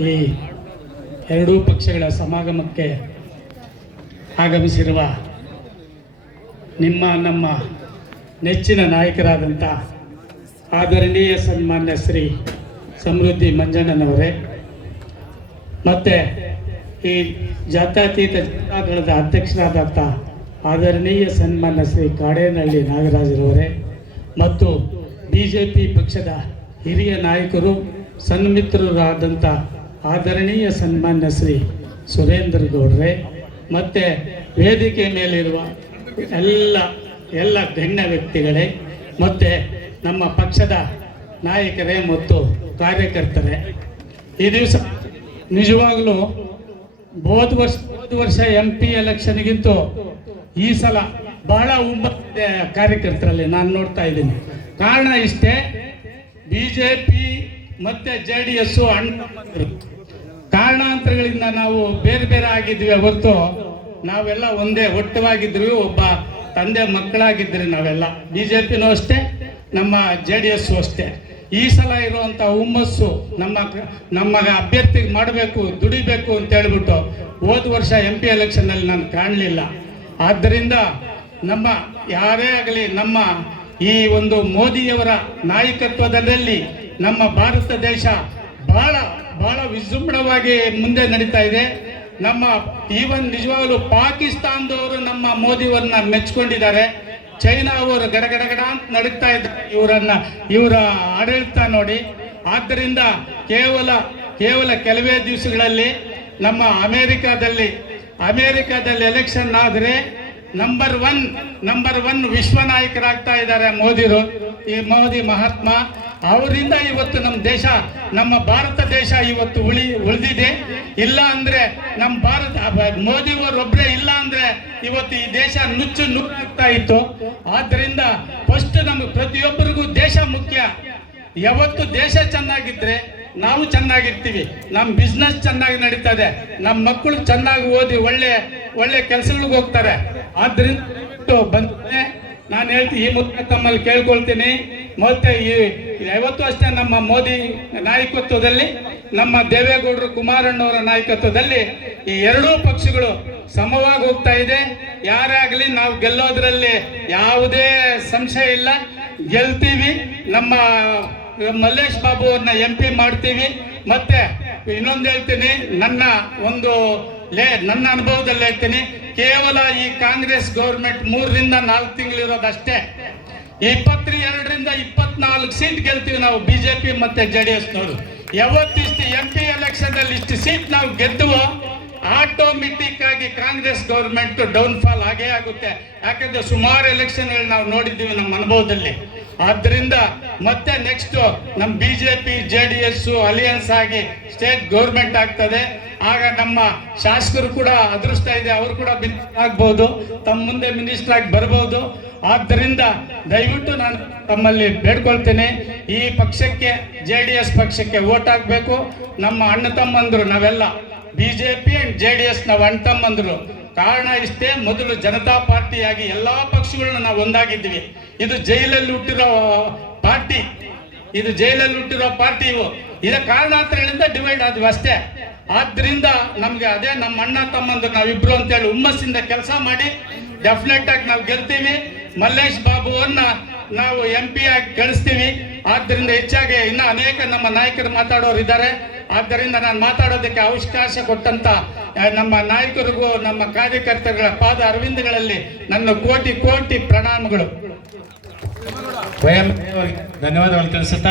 ಈ ಎರಡೂ ಪಕ್ಷಗಳ ಸಮಾಗಮಕ್ಕೆ ಆಗಮಿಸಿರುವ ನಿಮ್ಮ ನಮ್ಮ ನೆಚ್ಚಿನ ನಾಯಕರಾದಂಥ ಆದರಣೀಯ ಸನ್ಮಾನ್ಯ ಶ್ರೀ ಸಮೃದ್ಧಿ ಮಂಜಣ್ಣನವರೇ, ಮತ್ತು ಈ ಜಾತ್ಯತೀತ ಜನತಾದಳದ ಅಧ್ಯಕ್ಷರಾದಂಥ ಆದರಣೀಯ ಸನ್ಮಾನ್ಯ ಶ್ರೀ ಕಾಡೇನಹಳ್ಳಿ ನಾಗರಾಜರವರೇ, ಮತ್ತು ಬಿ ಜೆ ಪಿ ಪಕ್ಷದ ಹಿರಿಯ ನಾಯಕರು, ಸನ್ಮಿತ್ರರಾದಂಥ ಆದರಣೀಯ ಸನ್ಮಾನ್ಯ ಶ್ರೀ ಸುರೇಂದ್ರ ಗೌಡ್ರೆ, ಮತ್ತು ವೇದಿಕೆ ಮೇಲಿರುವ ಎಲ್ಲ ಎಲ್ಲ ಗಣ್ಯ ವ್ಯಕ್ತಿಗಳೇ, ಮತ್ತು ನಮ್ಮ ಪಕ್ಷದ ನಾಯಕರೇ ಮತ್ತು ಕಾರ್ಯಕರ್ತರೇ. ಈ ದಿವಸ ನಿಜವಾಗಲೂ ಹೋದ ವರ್ಷ ಹೋದ ವರ್ಷ ಎಂ ಪಿ ಎಲೆಕ್ಷನ್ಗಿಂತ ಈ ಸಲ ಬಹಳ ಉಮ್ಮತ್ತಿದೆ ಕಾರ್ಯಕರ್ತರಲ್ಲಿ ನಾನು ನೋಡ್ತಾ ಇದ್ದೀನಿ. ಕಾರಣ ಇಷ್ಟೇ ಬಿ ಜೆ ಪಿ ಮತ್ತೆ ಜೆ ಡಿ ಎಸ್ಸು ಅಣ್ಣ ಕಾರಣಾಂತರಗಳಿಂದ ನಾವು ಬೇರೆ ಬೇರೆ ಆಗಿದ್ವಿ ಹೊರತು ನಾವೆಲ್ಲ ಒಂದೇ ಒಟ್ಟವಾಗಿದ್ವಿ ಒಬ್ಬ ತಂದೆ ಮಕ್ಕಳಾಗಿದ್ರಿ ನಾವೆಲ್ಲ. ಬಿ ಜೆ ಪಿನೂ ಅಷ್ಟೇ, ನಮ್ಮ ಜೆ ಡಿ ಎಸ್ ಅಷ್ಟೇ. ಈ ಸಲ ಇರುವಂಥ ಹುಮ್ಮಸ್ಸು ನಮ್ಮ ನಮ್ಮ ಅಭ್ಯರ್ಥಿಗೆ ಮಾಡಬೇಕು, ದುಡಿಬೇಕು ಅಂತ ಹೇಳ್ಬಿಟ್ಟು ಹೋದ ವರ್ಷ ಎಂ ಪಿ ಎಲೆಕ್ಷನ್ನಲ್ಲಿ ನಾನು ಕಾಣಲಿಲ್ಲ. ಆದ್ದರಿಂದ ನಮ್ಮ, ಯಾರೇ ಆಗಲಿ ನಮ್ಮ ಈ ಒಂದು ಮೋದಿಯವರ ನಾಯಕತ್ವದಲ್ಲಿ ನಮ್ಮ ಭಾರತ ದೇಶ ಬಹಳ ಬಹಳ ವಿಜೃಂಭಣವಾಗಿ ಮುಂದೆ ನಡೀತಾ ಇದೆ. ನಮ್ಮ ಈವನ್ ನಿಜವಾಗಲೂ ಪಾಕಿಸ್ತಾನದವರು ನಮ್ಮ ಮೋದಿಯವರನ್ನ ಮೆಚ್ಕೊಂಡಿದ್ದಾರೆ. ಚೈನಾ ಅವರು ಗಡಗಡಗಡ ಅಂತ ನಡೀತಾ ಇದ್ದಾರೆ ಇವರನ್ನ, ಇವರ ಆಡಳಿತ ನೋಡಿ. ಆದ್ದರಿಂದ ಕೇವಲ ಕೇವಲ ಕೆಲವೇ ದಿವಸಗಳಲ್ಲಿ ನಮ್ಮ ಅಮೇರಿಕಾದಲ್ಲಿ ಅಮೇರಿಕಾದಲ್ಲಿ ಎಲೆಕ್ಷನ್ ಆದರೆ ನಂಬರ್ ಒನ್ ನಂಬರ್ ಒನ್ ವಿಶ್ವ ನಾಯಕರಾಗ್ತಾ ಇದ್ದಾರೆ ಮೋದಿರು. ಈ ಮೋದಿ ಮಹಾತ್ಮ ಅವರಿಂದ ಇವತ್ತು ನಮ್ಮ ದೇಶ, ನಮ್ಮ ಭಾರತ ದೇಶ ಇವತ್ತು ಉಳಿ, ಉಳಿದಿದೆ. ಇಲ್ಲ ಅಂದ್ರೆ ನಮ್ಮ ಭಾರತ ಮೋದಿಯವರೊಬ್ಬರೇ ಇಲ್ಲ ಅಂದ್ರೆ ಇವತ್ತು ಈ ದೇಶ ನುಚ್ಚು ನುಗ್ತಾ ಇತ್ತು. ಆದ್ದರಿಂದ ಫಸ್ಟ್ ನಮ್ಗೆ ಪ್ರತಿಯೊಬ್ಬರಿಗೂ ದೇಶ ಮುಖ್ಯ. ಯಾವತ್ತು ದೇಶ ಚೆನ್ನಾಗಿದ್ರೆ ನಾವು ಚೆನ್ನಾಗಿರ್ತೀವಿ. ನಮ್ಮ ಬಿಸ್ನೆಸ್ ಚೆನ್ನಾಗಿ ನಡೀತದೆ. ನಮ್ಮ ಮಕ್ಕಳು ಚೆನ್ನಾಗಿ ಓದಿ ಒಳ್ಳೆ ಒಳ್ಳೆ ಕೆಲಸಗಳಿಗೆ ಹೋಗ್ತಾರೆ. ಆದ್ರಿಂದ ಬಂದ ನಾನು ಹೇಳ್ತೀನಿ ಈ ಮೂಲಕ ತಮ್ಮಲ್ಲಿ ಕೇಳ್ಕೊಳ್ತೀನಿ. ಮತ್ತೆ ಈ ಯಾವತ್ತೂ ಅಷ್ಟೇ ನಮ್ಮ ಮೋದಿ ನಾಯಕತ್ವದಲ್ಲಿ, ನಮ್ಮ ದೇವೇಗೌಡರು ಕುಮಾರಣ್ಣವರ ನಾಯಕತ್ವದಲ್ಲಿ ಈ ಎರಡೂ ಪಕ್ಷಗಳು ಸಮವಾಗಿ ಹೋಗ್ತಾ ಇದೆ. ಯಾರೇ ಆಗಲಿ ನಾವು ಗೆಲ್ಲೋದ್ರಲ್ಲಿ ಯಾವುದೇ ಸಂಶಯ ಇಲ್ಲ. ಗೆಲ್ತೀವಿ. ನಮ್ಮ ಮಲ್ಲೇಶ್ ಬಾಬು ಅವ್ರನ್ನ ಎಂ ಪಿ ಮಾಡ್ತೀವಿ. ಮತ್ತೆ ಇನ್ನೊಂದು ಹೇಳ್ತೀನಿ, ನನ್ನ ಒಂದು ಲೇ, ನನ್ನ ಅನುಭವದಲ್ಲಿ ಹೇಳ್ತೀನಿ, ಕೇವಲ ಈ ಕಾಂಗ್ರೆಸ್ ಗೌರ್ಮೆಂಟ್ ಮೂರರಿಂದ ನಾಲ್ಕು ತಿಂಗಳಿರೋದಷ್ಟೇ. ಇಪ್ಪತ್ತರ ಎರಡರಿಂದ ಇಪ್ಪತ್ನಾಲ್ಕು ಸೀಟ್ ಗೆಲ್ತೀವಿ ನಾವು ಬಿಜೆಪಿ ಮತ್ತೆ ಜೆ ಡಿ ಎಸ್ನವರು ಯಾವತ್ತಿಷ್ಟು ಎಂ ಪಿ ಎಲೆಕ್ಷನ್ ಅಲ್ಲಿ ಇಷ್ಟು ಸೀಟ್ ನಾವು ಗೆದ್ದುವ, ಆಟೋಮೆಟಿಕ್ ಆಗಿ ಕಾಂಗ್ರೆಸ್ ಗೌರ್ಮೆಂಟ್ ಡೌನ್ ಫಾಲ್ ಆಗೇ ಆಗುತ್ತೆ. ಯಾಕಂದ್ರೆ ಸುಮಾರು ಎಲೆಕ್ಷನ್ಗಳು ನಾವು ನೋಡಿದ್ದೀವಿ ನಮ್ಮ ಅನುಭವದಲ್ಲಿ. ಆದ್ದರಿಂದ ಮತ್ತೆ ನೆಕ್ಸ್ಟ್ ನಮ್ಮ BJP J D S alliance ಆಗಿ ಸ್ಟೇಟ್ ಗೌರ್ಮೆಂಟ್ ಆಗ್ತದೆ. ಆಗ ನಮ್ಮ ಶಾಸಕರು ಕೂಡ ಅದೃಷ್ಟ ಇದೆ, ಅವರು ಕೂಡ ಆಗ್ಬಹುದು ತಮ್ಮ ಮುಂದೆ ಮಿನಿಸ್ಟರ್ ಆಗಿ ಬರಬಹುದು ಆದ್ದರಿಂದ ದಯವಿಟ್ಟು ನಾನು ತಮ್ಮಲ್ಲಿ ಬೇಡ್ಕೊಳ್ತೇನೆ. ಈ ಪಕ್ಷಕ್ಕೆ ಜೆ ಡಿ ಎಸ್ ಪಕ್ಷಕ್ಕೆ ಓಟ್ ಹಾಕಬೇಕು. ನಮ್ಮ ಅಣ್ಣ ತಮ್ಮಂದ್ರು ನಾವೆಲ್ಲ BJP and J D S ನಾವು ಅಣ್ಣ ತಮ್ಮಂದ್ರು. ಕಾರಣ ಇಷ್ಟೇ, ಮೊದಲು ಜನತಾ ಪಾರ್ಟಿಯಾಗಿ ಎಲ್ಲಾ ಪಕ್ಷಗಳನ್ನ ನಾವು ಒಂದಾಗಿದ್ವಿ ಇದು ಜೈಲಲ್ಲಿ ಹುಟ್ಟಿರೋ ಪಾರ್ಟಿ. ಇದು ಜೈಲಲ್ಲಿ ಹುಟ್ಟಿರೋ ಪಾರ್ಟಿ ಇವು. ಇದ ಕಾರಣಾಂತರಗಳಿಂದ ಡಿವೈಡ್ ಆದ್ವಿ ಅಷ್ಟೇ. ಆದ್ರಿಂದ ನಮ್ಗೆ ಅದೇ ನಮ್ಮ ಅಣ್ಣ ತಮ್ಮಂದ್ರೆ ನಾವಿಬ್ರು ಅಂತೇಳಿ ಹುಮ್ಮಸ್ಸಿಂದ ಕೆಲಸ ಮಾಡಿ ಡೆಫಿನೆಟ್ ಆಗಿ ನಾವು ಗೆಲ್ತೀವಿ. ಮಲ್ಲೇಶ್ ಬಾಬುವನ್ನ ನಾವು ಎಂ ಪಿ ಆಗಿ ಕಳಿಸ್ತೀವಿ ಆದ್ದರಿಂದ ಹೆಚ್ಚಾಗಿ ಇನ್ನ ಅನೇಕ ನಮ್ಮ ನಾಯಕರು ಮಾತಾಡೋರು ಇದ್ದಾರೆ. ಆದ್ದರಿಂದ ನಾನು ಮಾತಾಡೋದಕ್ಕೆ ಅವಕಾಶ ಕೊಟ್ಟಂತ ನಮ್ಮ ನಾಯಕರಿಗೂ, ನಮ್ಮ ಕಾರ್ಯಕರ್ತರುಗಳ ಪಾದ ಅರವಿಂದಗಳಲ್ಲಿ ನನ್ನ ಕೋಟಿ ಕೋಟಿ ಪ್ರಣಾಮಗಳು. ಧನ್ಯವಾದಗಳು. ತಿಳಿಸುತ್ತಾ